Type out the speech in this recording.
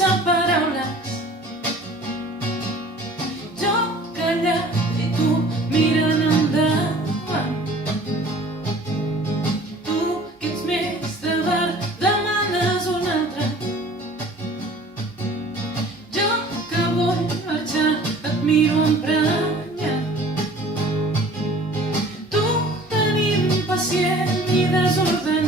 sense paraules. Jo callat i tu mirant endavant. Tu que ets més de bar demanes un altre. Jo que vull marxar et miro emprenyat. Tu tan impacient i desordenat.